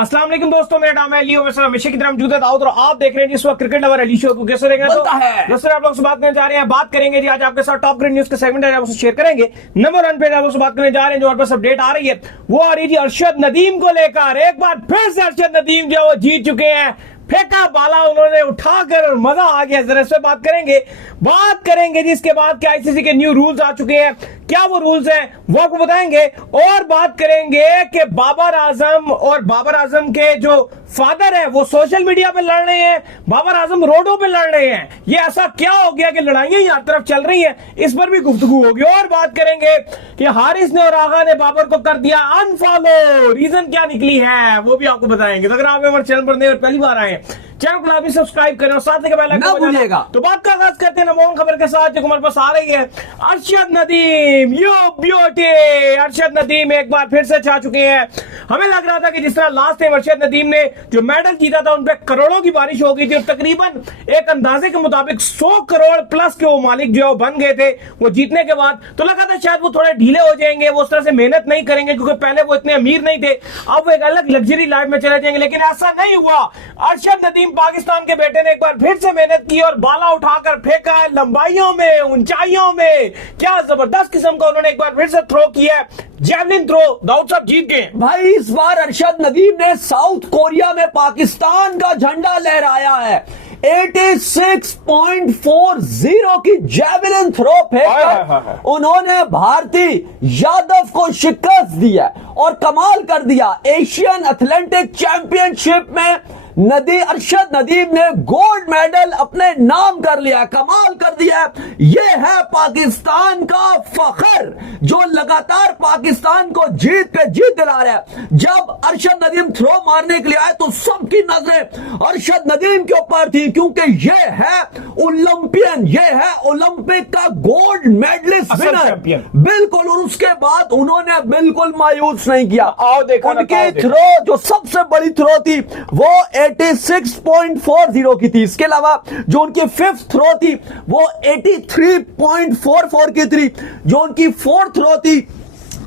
अस्सलाम वालेकुम दोस्तों, मेरा नाम है लियो। वैसे हमेशा की तरह मौजूद है दाऊद और आप देख रहे हैं जिस वक्त क्रिकेट लवर अली शो को। कैसे देख रहे हैं दोस्तों, आप लोग से बात करने जा रहे हैं। बात करेंगे जी आज आपके साथ टॉप ग्रेड न्यूज का सेगमेंट है, आपसे शेयर करेंगे। नंबर 1 पे आप लोग से बात करने जा रहे हैं, जो हमारे पास अपडेट आ रही है वो आ रही है जी अरशद नदीम को लेकर। एक बार फिर से अरशद नदीम जो वो जीत चुके हैं, फेंका बाला उन्होंने उठाकर और मजा आ गया। जरा इस पे बात करेंगे जी। इसके बाद क्या आईसीसी के न्यू रूल्स आ चुके हैं, क्या वो रूल्स हैं वो आपको बताएंगे। और बात करेंगे कि बाबर आजम के जो फादर है वो सोशल मीडिया पे लड़ रहे हैं, बाबर आजम रोडों पे लड़ रहे हैं। ये ऐसा क्या हो गया कि लड़ाइयां यहाँ तरफ चल रही हैं, इस पर भी गुफ्तगू होगी। और बात करेंगे कि हारिस ने और आगा ने बाबर को कर दिया अनफॉलो, रीजन क्या निकली है वो भी आपको बताएंगे। तो अगर आप हमारे चैनल पर नए और पहली बार आए चैनल को अभी सब्सक्राइब करें और साथ में बेल आइकन भूलिएगा। तो बात का आगाज करते हैं नमोन खबर के साथ, जो हमारे पास आ रही है। अरशद नदीम यू ब्यूटी, अरशद नदीम एक बार फिर से छा चुके हैं। हमें लग रहा था कि जिस तरह लास्ट टाइम अरशद नदीम ने जो मेडल जीता था उन पर करोड़ों की बारिश हो गई थी और तकरीबन एक अंदाजे के मुताबिक 100 करोड़ प्लस के वो मालिक जो बन गए थे वो जीतने के बाद। तो लगा था शायद वो थोड़े ढीले हो जाएंगे, वो उस तरह से मेहनत नहीं करेंगे क्योंकि पहले वो इतने अमीर नहीं थे, अब वो एक अलग लग्जरी लाइफ में चले जाएंगे। लेकिन ऐसा नहीं हुआ। अरशद नदीम पाकिस्तान के बेटे ने एक बार फिर से मेहनत की और बाला उठाकर फेंका है लंबाइयों में, ऊंचाइयों में। क्या जबरदस्त किस्म का उन्होंने एक बार फिर से थ्रो किया है, जैवलिन थ्रो। दाऊद साहब जीत गए भाई। इस बार अरशद नदीम ने साउथ कोरिया में पाकिस्तान का झंडा लहराया है। 86.40 की जैवलिन थ्रो फेंककर उन्होंने भारती यादव को शिकस्त दिया और कमाल कर दिया। एशियन एथलेटिक चैंपियनशिप में अरशद नदीम ने गोल्ड मेडल अपने नाम कर लिया, कमाल कर दिया। ये है पाकिस्तान का फखर जो लगातार पाकिस्तान को जीत पे जीत दिला रहा है। जब अरशद नदीम थ्रो मारने के लिए आए तो सबकी नजरें अरशद नदीम के ऊपर थी, क्योंकि ये है ओलंपियन, ये है ओलंपिक का गोल्ड मेडलिस्ट विनर। बिल्कुल। और उसके बाद उन्होंने बिल्कुल मायूस नहीं किया। उनकी थ्रो जो सबसे बड़ी थ्रो थी वो 86.40 की थी। इसके अलावा जो उनकी फिफ्थ थ्रो थी वो 83.44 की थी। जो उनकी फोर्थ थ्रो थी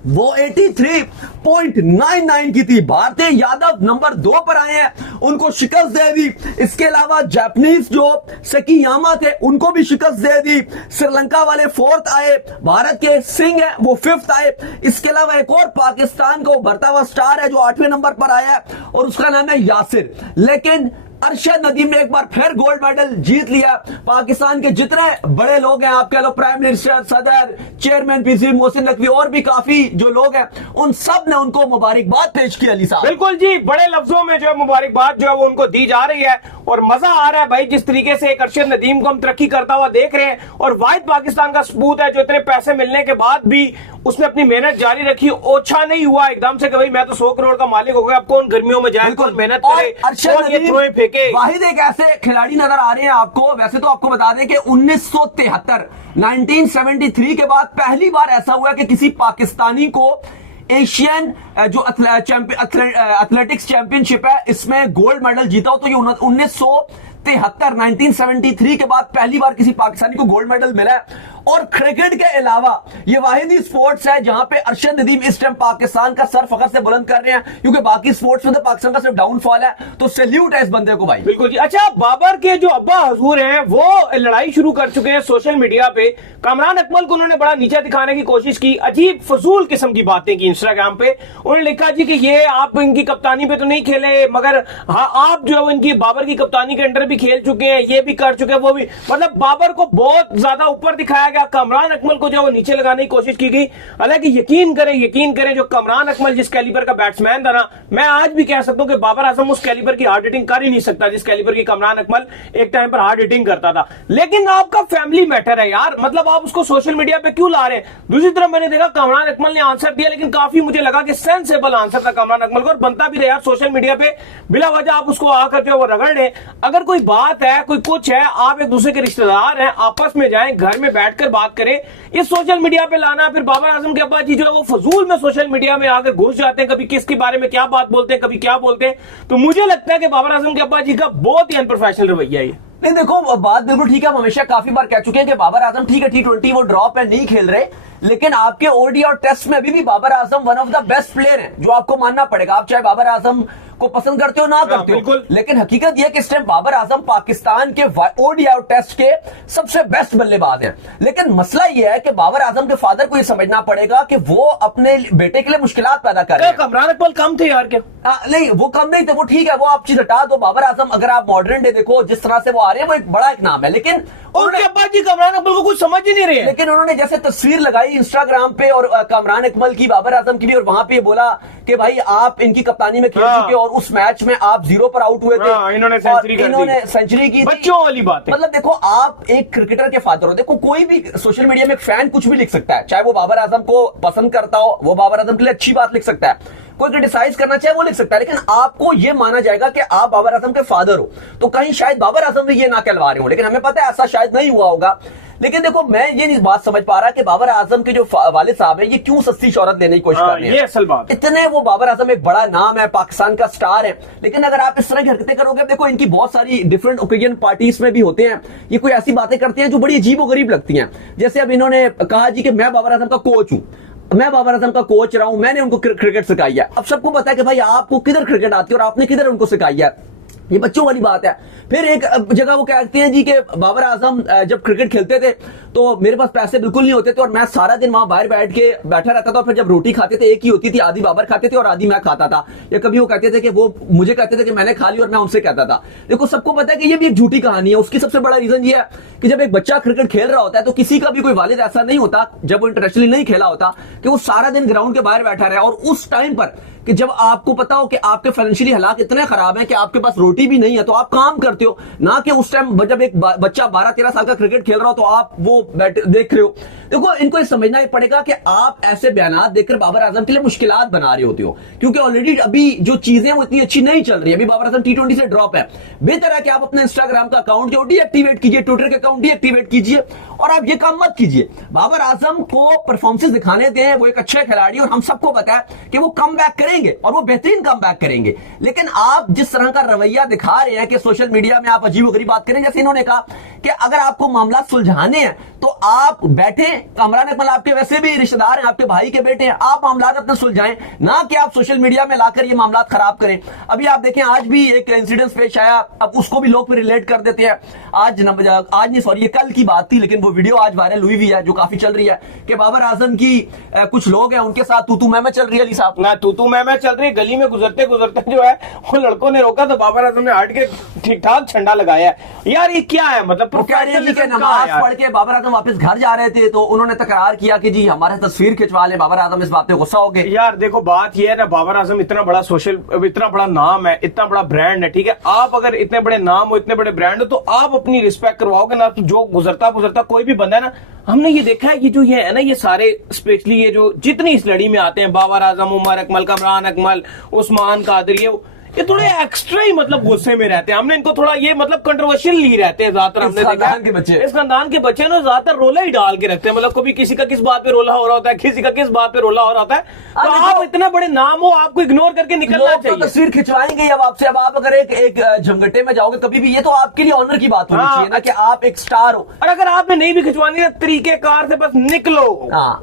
वो 83.99 की थी। भारतीय यादव नंबर 2 पर आए हैं, उनको शिकस्त दे दी। इसके अलावा जापानीज जो सकीयामा थे उनको भी शिकस्त दे दी। श्रीलंका वाले 4th आए, भारत के सिंह है वो 5th आए। इसके अलावा एक और पाकिस्तान का उभरता हुआ स्टार है जो 8वें नंबर पर आया है और उसका नाम है यासिर। लेकिन अरशद नदीम ने एक बार फिर गोल्ड मेडल जीत लिया। पाकिस्तान के जितने बड़े लोग हैं, आप कह लो प्राइम मिनिस्टर, सदर, चेयरमैन पीसी, मोहसिन नकवी और भी काफी जो लोग हैं, उन सब ने उनको मुबारकबाद पेश की। अली साहब बिल्कुल जी, बड़े लफ्जों में जो है मुबारकबाद जो है वो उनको दी जा रही है और मजा आ रहा है भाई जिस तरीके से एक अरशद नदीम को हम तरक्की करता हुआ देख रहे हैं। और वाहिद पाकिस्तान का सबूत है जो इतने पैसे मिलने के बाद भी उसने अपनी मेहनत जारी रखी, ओछा नहीं हुआ एकदम से कि भाई मैं तो 100 करोड़ का मालिक हो गया, अब कौन गर्मियों में जाए, कौन मेहनत करे, कौन ये थ्रोएं फेंके। वाहिद एक ऐसे खिलाड़ी नजर आ रहे हैं आपको। वैसे तो आपको बता दें कि 1973 के बाद पहली बार ऐसा हुआ कि किसी पाकिस्तानी को एशियन जो एथलेटिक्स चैंपियनशिप है इसमें गोल्ड मेडल जीता हो। तो ये 1973 के बाद पहली बार किसी पाकिस्तानी को गोल्ड मेडल मिला है। और क्रिकेट के अलावा ये वाहिदी स्पोर्ट्स है जहां पे अरशद नदीम इस टाइम पाकिस्तान का सर फखर से बुलंद कर रहे हैं, क्योंकि बाकी स्पोर्ट्स में तो पाकिस्तान का सिर्फ डाउनफॉल है। तो सैल्यूट है इस बंदे को भाई। बिल्कुल जी। अच्छा, बाबर के जो अब्बा हजूर हैं वो लड़ाई शुरू कर चुके हैं सोशल मीडिया पे। कामरान अकमल को उन्होंने बड़ा नीचा दिखाने की कोशिश की, अजीब फजूल किस्म की बातें की इंस्टाग्राम पे। उन्होंने लिखा जी कि ये आप इनकी कप्तानी पे तो नहीं खेले, मगर हाँ आप जो है इनकी बाबर की कप्तानी के अंडर भी खेल चुके हैं, ये भी कर चुके हैं, वो भी। मतलब बाबर को बहुत ज्यादा ऊपर दिखाया गया, कामरान अकमल को जो वो नीचे लगाने की कोशिश की गई। हालांकि यकीन करें जो कामरान अकमल जिस कैलिबर का बैट्समैन था ना, मैं आज भी कह सकता हूं कि बाबर आजम उस कैलिबर की हार्ड हिटिंग कर ही नहीं सकता जिस कैलिबर की कामरान अकमल एक टाइम पर हार्ड हिटिंग करता था। लेकिन आपका फैमिली मैटर है यार, मतलब आप उसको सोशल मीडिया पे क्यों ला रहे हैं। दूसरी तरफ मैंने देखा कामरान अकमल ने आंसर दिया, लेकिन काफी मुझे लगा कि सेंसेबल आंसर था कामरान अकमल को और बनता भी रहा यार। सोशल मीडिया पे बिला वजह आप उसको आकर जो वो रगड़ रहे। अगर कोई बात है, कोई कुछ है, आप एक दूसरे के रिश्तेदार हैं, आपस में जाएं, घर में बैठकर बात करें। ये सोशल मीडिया पे लाना, फिर बाबर आजम के अब्बा जी जो है वो फजूल में सोशल मीडिया में आकर घुस जाते हैं, कभी किसके बारे में क्या बात बोलते हैं, कभी क्या बोलते हैं। तो मुझे लगता है कि बाबर आजम के अब्बा जी का बहुत ही अनप्रोफेशनल रवैया है ये। नहीं देखो, बात बिल्कुल ठीक है। हम हमेशा काफी बार कह चुके हैं कि बाबर आजम ठीक है T20 वो ड्रॉप है, नहीं खेल रहे, लेकिन आपके ओडी और टेस्ट में अभी भी Babar Azam one of the best player हैं, जो आपको मानना पड़ेगा। आप चाहे बाबर आजम को पसंद करते हो ना करते हो, लेकिन हकीकत यह कि इस टाइम बाबर आजम पाकिस्तान के ओडी और टेस्ट के सबसे बेस्ट बल्लेबाज हैं। लेकिन मसला यह है कि बाबर आजम के फादर को यह समझना पड़ेगा कि वो अपने बेटे के लिए मुश्किलात पैदा कर रहे हैं। कमरान इकबाल कम थे यार क्या? नहीं, वो कम नहीं थे, वो ठीक है, वो आप चीज हटा दो। बाबर आजम अगर आप मॉडर्न डे देखो, जिस तरह से वो आ रहे हैं, वो एक बड़ा एक नाम है, लेकिन उनके अब्बा जी कमरान इकबाल को कुछ समझ ही नहीं रहे। लेकिन उन्होंने जैसे तस्वीर लगाई इंस्टाग्राम पे और कमरान इकबाल की, बाबर आजम की भी, और वहां पे बोला कि भाई आप इनकी कप्तानी में खेल चुके और उस मैच में आप 0 पर आउट हुए थे, इन्होंने सेंचुरी की, बच्चों वाली बात है। मतलब देखो, आप एक क्रिकेटर के फादर हो, देखो कोई भी सोशल मीडिया में एक फैन कुछ भी लिख सकता है, चाहे वो बाबर आजम को पसंद करता हो, वो बाबर आजम के लिए अच्छी बात लिख सकता है, कोई क्रिटिसाइज करना चाहे वो लिख सकता है, लेकिन आपको ये माना जाएगा कि आप बाबर आजम के फादर हो, तो कहीं शायद बाबर आजम भी ये ना कहलवा रहे हो, लेकिन हमें पता है ऐसा शायद नहीं हुआ होगा। लेकिन देखो, मैं ये नहीं बात समझ पा रहा कि बाबर आजम के जो वालिद साहब हैं, ये क्यों सस्ती शोहरत लेने की कोशिश कर रहे हैं। ये असल बात। इतने वो बाबर आजम एक बड़ा नाम है, पाकिस्तान का स्टार है, लेकिन अगर आप इस तरह की हरकतें करोगे, देखो इनकी बहुत सारी डिफरेंट ओकेजन पार्टीज में भी होते हैं, ये कोई ऐसी बातें करते हैं जो बड़ी अजीब और गरीब लगती हैं। जैसे अब इन्होंने कहा जी कि मैं बाबर आजम का कोच हूं, मैं बाबर आजम का कोच रहा हूं, मैंने उनको क्रिकेट सिखाई है। अब सबको पता है कि भाई आपको किधर क्रिकेट आती है और आपने किधर उनको सिखाई है, ये बच्चों वाली बात है। फिर एक जगह वो कहते हैं जी कि बाबर आजम जब क्रिकेट खेलते थे तो मेरे पास पैसे बिल्कुल नहीं होते थे और मैं सारा दिन वहां बाहर बैठा रहता था, और फिर जब रोटी खाते थे एक ही होती थी, आधी बाबर खाते थे और आधी मैं खाता था। या कभी वो कहते थे कि वो मुझे कहते थे कि मैंने खा ली और मैं उनसे कहता था। देखो, सबको पता है कि ये भी एक झूठी कहानी है। उसकी सबसे बड़ा रीजन ये है कि जब एक बच्चा क्रिकेट खेल रहा होता है तो किसी का भी कोई वालिद ऐसा नहीं होता, जब वो इंटरनेशनली नहीं खेला होता, कि वो सारा दिन ग्राउंड के बाहर बैठा रहे। और उस टाइम पर कि जब आपको पता हो कि आपके फाइनेंशियली हालात इतने खराब हैं कि आपके पास रोटी भी नहीं है, तो आप काम करते हो, ना कि उस टाइम जब एक बच्चा 12-13 साल का क्रिकेट खेल रहा हो तो आप वो देख रहे हो। देखो, इनको ये समझना ही पड़ेगा कि आप ऐसे बयानात देकर बाबर आजम के लिए मुश्किलात बना रहे होते हो, क्योंकि ऑलरेडी अभी जो चीजें वो इतनी अच्छी नहीं चल रही है। अभी बाबर आजम T20 से ड्रॉप है। बेहतर है कि आप अपने इंस्टाग्राम का अकाउंट जो डीएक्टिवेट कीजिए, ट्विटर का अकाउंट डीएक्टिवेट कीजिए, और आप ये काम मत कीजिए। बाबर आजम को परफॉर्मेंस दिखाने दें, वो एक अच्छे खिलाड़ी, और हम सबको पता है कि वो कम बैक करेंगे और वो बेहतरीन कम बैक करेंगे। लेकिन आप जिस तरह का रवैया दिखा रहे हैं कि सोशल मीडिया में आप अजीब-ओ-गरीब बात करें, जैसे इन्होंने कहा कि अगर आपको मामला सुलझाने हैं तो आप बैठे, कमरान इकबाल आपके वैसे भी रिश्तेदार हैं, आपके भाई के बेटे हैं, आप मामला अपने सुलझाएं, ना कि आप सोशल मीडिया में लाकर ये मामला खराब करें। अभी आप देखें, आज भी एक इंसिडेंस पेश आया, अब उसको भी लोग रिलेट कर देते हैं। आज नहीं, सॉरी, ये कल की बात थी, लेकिन वो वीडियो आज वायरल हुई भी है, जो काफी चल रही है, कि बाबर आजम की कुछ लोग हैं, उनके साथ तू मैं चल रही है। अली साहब, ना तू मैं चल रही है। गली में गुजरते गुजरते जो है वो लड़कों ने रोका तो बाबर आजम ने हट के ठीक ठाक झंडा लगाया है। यार ये क्या है? मतलब नमाज पढ़ के बाबर आजम वापस घर जा रहे थे तो उन्होंने तकरार किया कि जी हमारे तस्वीर खिंचवा ले। बाबर आजम इस बात पे गुस्सा हो गए। यार देखो, बात ये है ना, बाबर आजम इतना बड़ा इतना बड़ा नाम है, इतना बड़ा ब्रांड है, ठीक है। आप अगर इतने बड़े नाम हो, इतने बड़े ब्रांड हो, तो आप अपनी रिस्पेक्ट करवाओगे ना। तो जो गुजरता कोई भी बंदा है ना, हमने ये देखा है, ये जो ये है ना, ये सारे स्पेशली ये जो जितनी इस लड़ी में आते हैं, बाबर आजम, उमर अकमल, कमरान अकमल, उस्मान कादरी, ये थोड़े एक्स्ट्रा ही मतलब गुस्से में रहते हैं। हमने इनको थोड़ा ये मतलब कंट्रोवर्शियल ही रहते हैं ज्यादातर। हमने देखा इस खानदान के बच्चे ना ज्यादातर रोला ही डाल के रखते हैं, मतलब कभी किसी का किस बात पे रोला हो रहा होता है, किसी का किस बात पे रोला हो रहा होता है। तो आप इतने बड़े नाम हो, आपको इग्नोर करके निकलना चाहिए। तस्वीर खिंचवाएंगे अब आपसे। अब आप अगर एक झमगट्टे में जाओगे कभी भी, ये तो आपके लिए ऑनर की बात होनी चाहिए ना, कि आप एक स्टार हो। और अगर आपने नहीं भी खिंचवानी है, तरीकेकार से बस निकलो,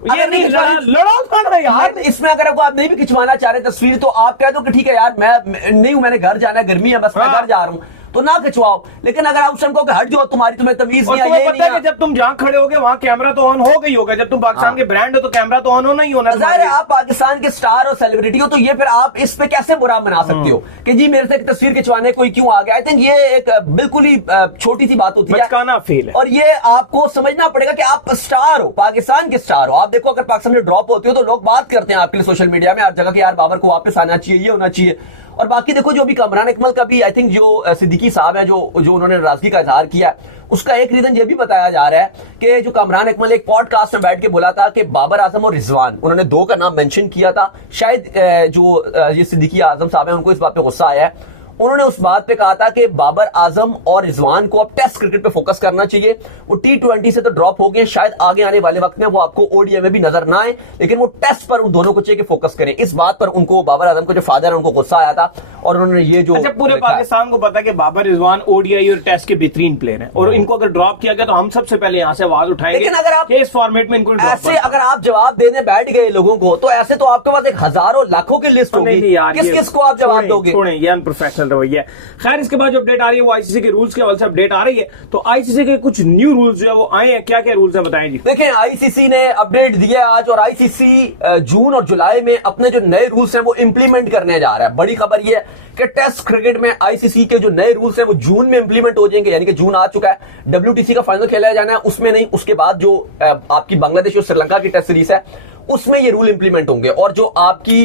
ये नहीं लड़ो यार। इसमें अगर आप नहीं भी खिंचवाना चाह रहे तस्वीर, तो आप कह दो कि ठीक है यार, मैं नहीं हूं, मैंने घर जाना है, गर्मी है, बस मैं घर जा रहा हूं, तो ना खिंचवाओ। लेकिन अगर आप उस टाइम को हट जाओ, तुम्हें तमीज नहीं है, पता है कि जब तुम जहां खड़े होगे वहां कैमरा तो ऑन हो गई होगा। जब तुम पाकिस्तान के ब्रांड हो तो कैमरा तो ऑन होना ही होना। जाहिर है आप पाकिस्तान के स्टार और सेलिब्रिटी हो, तो ये फिर आप इस पे कैसे बुरा मना सकते हो कि जी मेरे से तस्वीर खिंचवाने कोई क्यों आ गया। आई थिंक ये एक बिल्कुल ही छोटी सी बात होती है, फील है। और ये आपको समझना पड़ेगा कि आप स्टार हो, पाकिस्तान के स्टार हो। आप देखो, अगर पाकिस्तान में ड्रॉप होते हो तो लोग बात करते हैं आपके लिए सोशल मीडिया में हर जगह कि यार बाबर को वापस आना चाहिए, ये होना चाहिए। और बाकी देखो, जो भी कमरान इकबाल का भी आई थिंक जो सिद्दीकी साहब है, जो उन्होंने नाराजगी का इजहार किया, उसका एक रीजन ये भी बताया जा रहा है कि जो कमरान इकबाल एक पॉडकास्ट में बैठ के बोला था कि बाबर आजम और रिजवान, उन्होंने दो का नाम मेंशन किया था। शायद जो ये सिद्दीकी आजम साहब है, उनको इस बात पे गुस्सा आया है। उन्होंने उस बात पे कहा था कि बाबर आजम और रिजवान को अब टेस्ट क्रिकेट पे फोकस करना चाहिए। वो T20 से तो ड्रॉप हो गए, शायद आगे आने वाले वक्त में वो आपको ओडीआई में भी नजर ना आए, लेकिन वो टेस्ट पर उन दोनों को चाहिए कि फोकस करें। इस बात पर उनको बाबर आजम को जो फादर है उनको गुस्सा आया था और उन्होंने ये जो अच्छा, पूरे पाकिस्तान को पता है कि बाबर रिजवान ओडीआई और टेस्ट के बेहतरीन प्लेयर हैं और इनको अगर ड्रॉप किया गया तो हम सबसे पहले यहाँ से आवाज उठाएंगे। लेकिन अगर आप इस फॉर्मेट में इनको ऐसे अगर आप जवाब देने बैठ गए लोगों को, तो ऐसे तो आपके पास एक हजारों लाखों की लिस्ट होगी, किस किस को आप जवाब दोगे? ये अनप्रोफेशनल रवैया। खैर, इसके बाद जो अपडेट आ रही है वो आईसीसी के रूल्स के हवाले से अपडेट आ रही है। तो आईसीसी के कुछ न्यू रूल्स जो है वो आए हैं, क्या क्या रूल्स है बताएं जी। देखें, आईसीसी ने अपडेट दिया आज और आईसीसी जून और जुलाई में अपने जो नए रूल्स हैं वो इंप्लीमेंट करने जा रहा है। बड़ी खबर ये है कि टेस्ट क्रिकेट में आईसीसी के जो नए रूल्स हैं वो जून में इंप्लीमेंट हो जाएंगे, यानी कि जून आ चुका है। डब्ल्यूटीसी का फाइनल खेला जाना है, उसमें नहीं, उसके बाद जो आपकी बांग्लादेश और श्रीलंका की टेस्ट सीरीज है उसमें ये रूल इंप्लीमेंट होंगे। और जो आपकी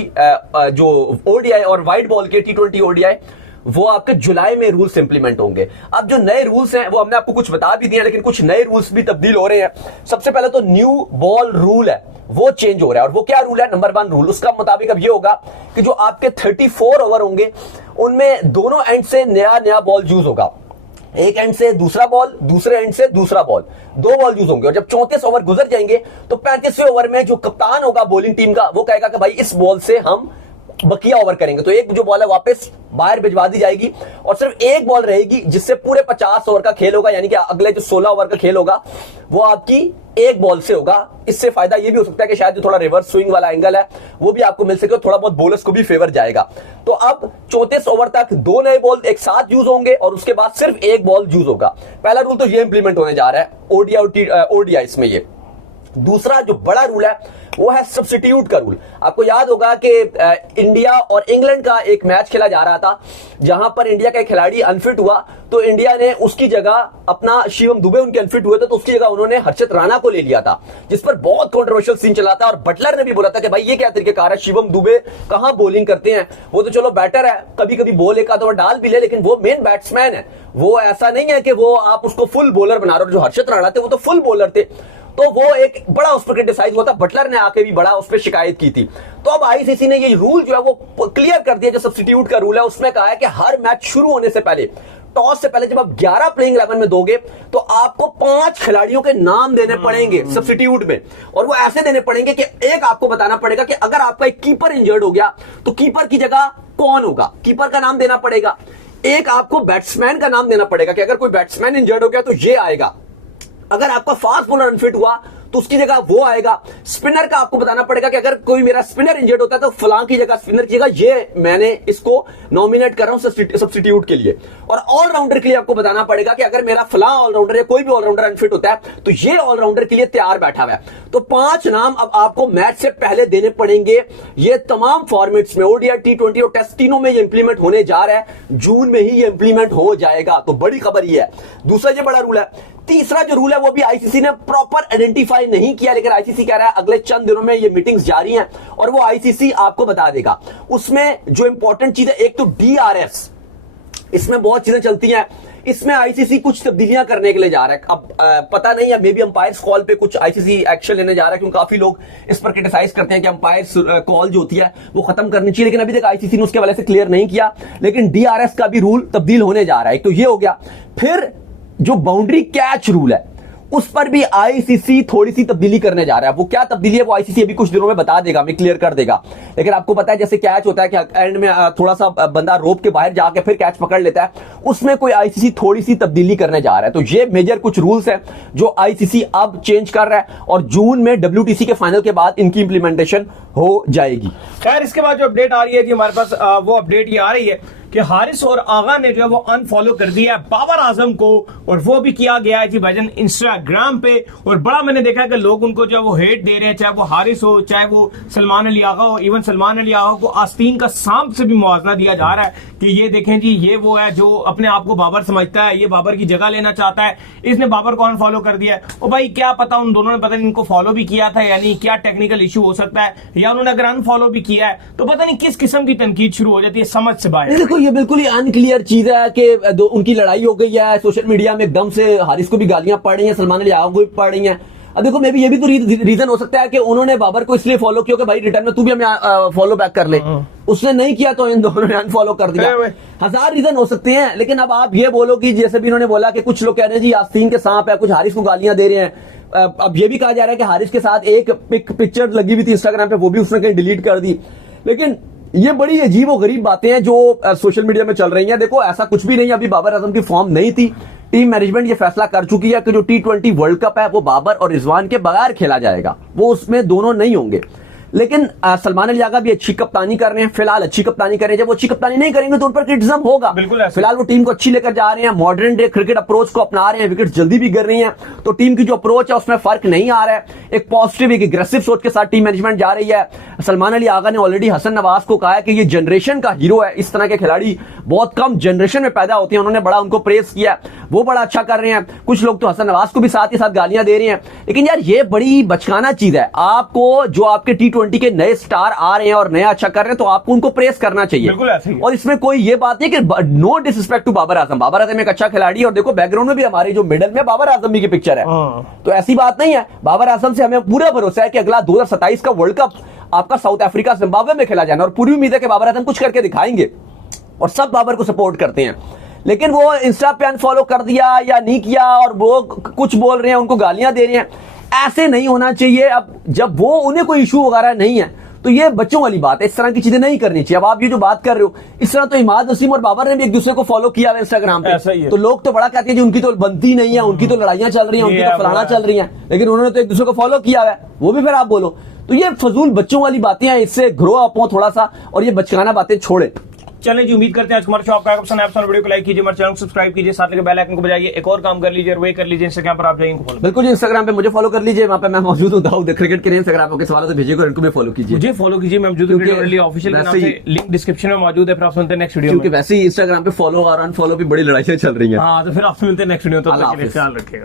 जो ओडीआई और व्हाइट बॉल के T20 ओडीआई वो आपके जुलाई में रूल्स इंप्लीमेंट होंगे। अब जो नए रूल्स हैं वो हमने आपको कुछ बता भी दिए, लेकिन कुछ नए रूल्स भी तब्दील हो रहे हैं। सबसे पहले तो न्यू बॉल रूल है वो चेंज हो रहा है, और वो क्या रूल है? नंबर 1 रूल, उसका मुताबिक अब ये होगा कि जो आपके 34 ओवर होंगे उनमें दोनों एंड से नया नया बॉल यूज होगा। एक एंड से दूसरा बॉल, दूसरे एंड से दूसरा बॉल, 2 बॉल यूज होंगे। और जब 34 ओवर गुजर जाएंगे तो 35वें ओवर में जो कप्तान होगा बॉलिंग टीम का वो कहेगा कि भाई इस बॉल से हम बकिया ओवर करेंगे, तो एक जो बॉल है वापस बाहर भिजवा दी जाएगी और सिर्फ एक बॉल रहेगी जिससे पूरे 50 ओवर का खेल होगा, यानी कि अगले जो 16 ओवर का खेल होगा वो आपकी एक बॉल से होगा। इससे फायदा ये भी हो सकता है कि शायद जो थोड़ा रिवर्स स्विंग वाला एंगल है वो भी आपको मिल सके, थोड़ा बहुत बॉलर्स को भी फेवर जाएगा। तो अब 34 ओवर तक 2 नए बॉल एक साथ यूज होंगे और उसके बाद सिर्फ एक बॉल यूज होगा। पहला रूल तो ये इंप्लीमेंट होने जा रहा है ओडीआई में। ये दूसरा जो बड़ा रूल है वो है सब्स्टिट्यूट का रूल। आपको याद होगा कि इंडिया और इंग्लैंड का एक मैच खेला जा रहा था जहां पर इंडिया का एक खिलाड़ी अनफिट हुआ, तो इंडिया ने उसकी जगह अपना शिवम दुबे उनके अनफिट हुए थे तो उसकी जगह उन्होंने हर्षित राणा को ले लिया था, जिस पर बहुत कंट्रोवर्शियल सीन चला था। और बटलर ने भी बोला था कि भाई ये क्या तरीकेकार है, शिवम दुबे कहां बॉलिंग करते हैं, वो तो चलो बैटर है, कभी कभी बॉल एक आधा डाल भी ले, लेकिन वो मेन बैट्समैन है, वो ऐसा नहीं है कि वो आप उसको फुल बॉलर बना रहे हो। जो हर्षित राणा थे वो तो फुल बॉलर थे, तो वो एक बड़ा उस पर क्रिटिसाइज हुआ था, बटलर ने आके भी बड़ा उस पर शिकायत की थी। तो अब आईसीसी ने ये रूल जो है वो क्लियर कर दिया, जो सब्स्टिट्यूट का रूल है उसमें कहा है कि हर मैच शुरू होने से पहले, टॉस से पहले जब आप 11 प्लेइंग 11 में दोगे तो आपको 5 खिलाड़ियों के नाम देने पड़ेंगे सब्स्टिट्यूट में, और वो ऐसे देने पड़ेंगे कि एक आपको बताना पड़ेगा कि अगर आपका एक कीपर इंजर्ड हो गया तो कीपर की जगह कौन होगा, कीपर का नाम देना पड़ेगा। एक आपको बैट्समैन का नाम देना पड़ेगा कि अगर कोई बैट्समैन इंजर्ड हो गया तो ये आएगा। अगर आपका फास्ट बॉलर अनफिट हुआ तो उसकी जगह वो आएगा। स्पिनर का आपको बताना पड़ेगा कि अगर कोई मेरा स्पिनर इंजर्ड होता है तो फलां की जगह स्पिनर की जगह ये मैंने इसको नॉमिनेट कर रहा हूं सब्स्टिट्यूट के लिए। और ऑलराउंडर के लिए आपको बताना पड़ेगा कि अगर मेरा फलां ऑलराउंडर या कोई भी ऑलराउंडर अनफिट होता है तो ये ऑलराउंडर के लिए तैयार बैठा हुआ है। तो 5 नाम अब आपको मैच से पहले देने पड़ेंगे। ये तमाम फॉर्मेट्स में ओडीआई, T20 और टेस्ट तीनों में ये इंप्लीमेंट होने जा रहा है, जून में ही ये इंप्लीमेंट हो जाएगा। तो बड़ी खबर ये है। दूसरा ये बड़ा रूल है। तीसरा जो रूल है वो भी आईसीसी ने प्रॉपर आइडेंटिफाई नहीं किया, लेकिन आईसीसी कह रहा है अगले चंद दिनों में ये मीटिंग्स जारी हैं और वो आईसीसी आपको बता देगा। उसमें जो इंपॉर्टेंट चीज है, एक तो डीआरएस, इसमें बहुत चीजें चलती हैं, इसमें आईसीसी कुछ तब्दीलियां करने के लिए जा रहा है। अब पता नहीं है, मे बी अंपायर्स कॉल पे कुछ आईसीसी एक्शन लेने जा रहा है, क्योंकि काफी लोग इस पर क्रिटिसाइज करते हैं कि अंपायर्स कॉल जो होती है वो खत्म करनी चाहिए, लेकिन अभी तक आईसीसी ने उसके वाले से क्लियर नहीं किया। लेकिन डीआरएस का भी रूल तब्दील होने जा रहा है। तो ये हो गया। फिर जो बाउंड्री कैच रूल है उस पर भी आईसीसी थोड़ी सी तब्दीली करने जा रहा है। वो क्या तब्दीली है वो आईसीसी अभी कुछ दिनों में बता देगा, हमें क्लियर कर देगा। लेकिन आपको पता है जैसे कैच होता है कि एंड में थोड़ा सा बंदा रोप के बाहर जाके फिर कैच पकड़ लेता है, उसमें कोई आईसीसी थोड़ी सी तब्दीली करने जा रहा है। तो ये मेजर कुछ रूल्स हैं जो आईसीसी अब चेंज कर रहा है और जून में डब्ल्यूटीसी के फाइनल के बाद इनकी इंप्लीमेंटेशन हो जाएगी। खैर, इसके बाद जो अपडेट आ रही है जी हमारे पास, वो अपडेट ये आ रही है कि हारिस और आगा ने जो है वो अनफॉलो कर दिया है बाबर आजम को, और वो भी किया गया है जी भाईजान इंस्टाग्राम पे। और बड़ा मैंने देखा है कि लोग उनको जो है वो हेट दे रहे हैं, चाहे वो हारिस हो, चाहे वो सलमान अली आगा हो। इवन सलमान अली आगा को आस्तीन का सांप से भी मुआवजा दिया जा रहा है कि ये देखें जी, ये वो है जो अपने आप को बाबर समझता है, ये बाबर की जगह लेना चाहता है, इसने बाबर को अनफॉलो कर दिया है। और भाई क्या पता उन दोनों ने पता नहीं इनको फॉलो भी किया था, यानी क्या टेक्निकल इशू हो सकता है, या उन्होंने अगर अनफॉलो भी किया है तो पता नहीं किस किस्म की तनकीद शुरू हो जाती है, समझ से बाहर। देखो ये बिल्कुल ही अनक्लियर चीज है कि उनकी लड़ाई हो गई है सोशल मीडिया में, एकदम से हारिस को भी गालियां पड़ रही हैं, सलमान अली आगा को भी पड़ रही हैं। अब देखो मे भी ये भी तो रीजन हो सकता है कि उन्होंने बाबर को इसलिए फॉलो किया कि भाई रिटर्न में तू भी हमें फॉलो बैक कर ले। उसने नहीं किया तो इन दोनों ने अनफॉलो कर दिया। हजार रीजन हो सकते हैं, लेकिन अब आप ये बोलो कि जैसे भी इन्होंने बोला कि कुछ लोग कह रहे हैं जी आस्तीन के सांप है, कुछ हारिस को गालियां दे रहे हैं। अब ये भी कहा जा रहा है कि हारिस के साथ एक पिक्चर लगी हुई थी इंस्टाग्राम पे, वो भी उसने कहीं डिलीट कर दी। लेकिन ये बड़ी अजीब और गरीब बातें हैं जो सोशल मीडिया में चल रही हैं। देखो ऐसा कुछ भी नहीं, अभी बाबर आजम की फॉर्म नहीं थी। टीम मैनेजमेंट ये फैसला कर चुकी है कि जो T20 वर्ल्ड कप है वो बाबर और रिजवान के बगैर खेला जाएगा, वो उसमें दोनों नहीं होंगे। लेकिन सलमान अली आगा भी अच्छी कप्तानी कर रहे हैं, फिलहाल अच्छी कप्तानी कर रहे हैं। जब वो अच्छी कप्तानी नहीं करेंगे तो उन पर क्रिटिसिज्म होगा। बिल्कुल ऐसे। फिलहाल वो टीम को अच्छी लेकर जा रहे हैं, मॉडर्न डे क्रिकेट अप्रोच को अपना रहे हैं, विकेट जल्दी भी गिर रही हैं, तो टीम की जो अप्रोच है उसमें फर्क नहीं आ रहा है। एक पॉजिटिव एक एग्रेसिव सोच के साथ टीम मैनेजमेंट जा रही है। सलमान अली आगा ने ऑलरेडी हसन नवाज को कहा है कि ये जनरेशन का हीरो है, इस तरह के खिलाड़ी बहुत कम जनरेशन में पैदा होते हैं। उन्होंने बड़ा उनको प्रेस किया, वो बड़ा अच्छा कर रहे हैं। कुछ लोग तो हसन नवाज को भी साथ ही साथ गालियां दे रहे हैं। लेकिन यार ये बड़ी बचकाना चीज है। आपको जो आपके T20 के नए स्टार आ रहे हैं और नया अच्छा कर रहे हैं तो आपको उनको प्रेस करना चाहिए। बिल्कुल ऐसे ही। और इसमें कोई ये बात नहीं कि no disrespect to Babar Azam. Babar Azam एक अच्छा खिलाड़ी है और देखो बैकग्राउंड में भी हमारी जो मिडल में बाबर आजम भी की पिक्चर है, तो ऐसी बात नहीं है। बाबर आजम से हमें पूरा भरोसा है कि अगला 2027 का वर्ल्ड कप आपका साउथ अफ्रीका जिम्बाब्वे में खेला जाना, और पूरी उम्मीद है कि बाबर आजम कुछ करके दिखाएंगे और सब बाबर को सपोर्ट करते हैं। लेकिन वो इंस्टा पे अनफॉलो कर दिया या नहीं किया और वो कुछ बोल रहे हैं, उनको गालियां दे रहे हैं, ऐसे नहीं होना चाहिए। अब जब वो उन्हें कोई इशू वगैरह नहीं है तो ये बच्चों वाली बात है, इस तरह की चीजें नहीं करनी चाहिए। अब आप ये जो बात कर रहे हो, इस तरह तो इमाद वसीम और बाबर ने भी एक दूसरे को फॉलो किया है इंस्टाग्राम पे, तो लोग तो बड़ा कहते हैं जी उनकी तो बनती नहीं है, उनकी तो लड़ाइयां चल रही हैं, उनकी तो फलाना चल रही हैं, लेकिन उन्होंने तो एक दूसरे को फॉलो किया है, वो भी फिर आप बोलो। तो ये फजूल बच्चों वाली बातें हैं, इससे ग्रो अप हो थोड़ा सा और ये बचकाना बातें छोड़े। चलें जी, उम्मीद करते हैं आज हमारा शो आपका पसंद है। वीडियो को लाइक कीजिए, हमारे चैनल को सब्सक्राइब कीजिए, साथ लेकर बेल आइकन को बजाइए। एक और काम कर लीजिए और वे कर लीजिए, इंस्टाग्राम पर आप जाइए फॉलो। बिल्कुल, इंस्टाग्राम पे मुझे फॉलो कर लीजिए, वहां पे मैं मौजूद हूं। दाऊद क्रिकेट के इंस्टाग्राम पे सवालों से भेजिएगा, इनको भी फॉलो कीजिए। मुझे फॉलो कीजिए, मैं मौजूद हूं ऑफिशियल के नाम से, लिंक डिस्क्रिप्शन में मौजूद है। फिर आपसे मिलते हैं नेक्स्ट वीडियो में, क्योंकि वैसे ही इंस्टाग्राम पे फॉलो और अनफॉलो भी बड़ी लड़ाइयां चल रही हैं। हाँ, तो फिर आपसे मिलते हैं नेक्स्ट वीडियो में, तो ख्याल रखिएगा।